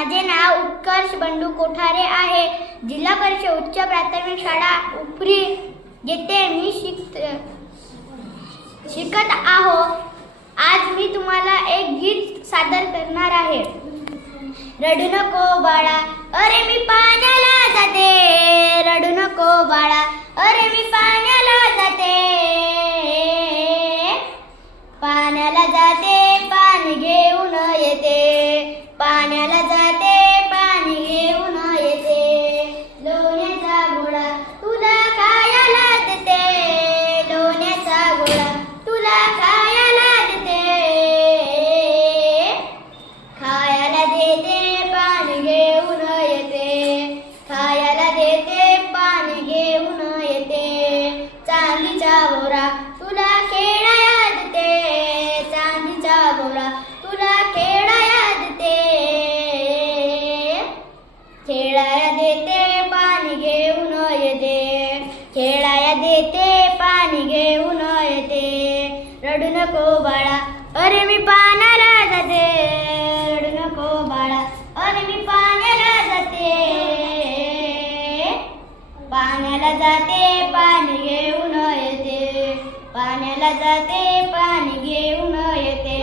माझे नाव उत्कर्ष बंडू कोठारे आहे. जिल्हा परिषद उच्च प्राथमिक शाळा उपरी येथे मी शिकत आहो. आज मी तुम्हाला एक गीत सादर करणार आहे. रडू नको बाळा, अरे मी पाण्याला जाते. रडू नको बाळा, अरे मी पाण्याला जाते. पाण्याला जाते, पाणी घेऊन येते. पाण्याला जाते, पाणी घेऊन येते. लोण्याचा गोळा तुला खायला देते. लोण्याचा गोळा तुला खायला देते. खायला देते, पाणी घेऊन येते. खायला देते, पाणी घेऊन येते. चांदीचा बोरा तुला खेळाया देते. चांदीचा बोरा तुला खेळाया देते. खेळाया देते, पाणी घेऊन येते. खेळाया देते, पाणी घेऊन येते. रडू नको बाळा, अरे मी पाण्याला जाते. रडू नको बाळा, अरे मी पाण्याला जाते. पाण्याला जाते, पाणी घेऊन येते. पाण्याला जाते, पाणी घेऊन येते.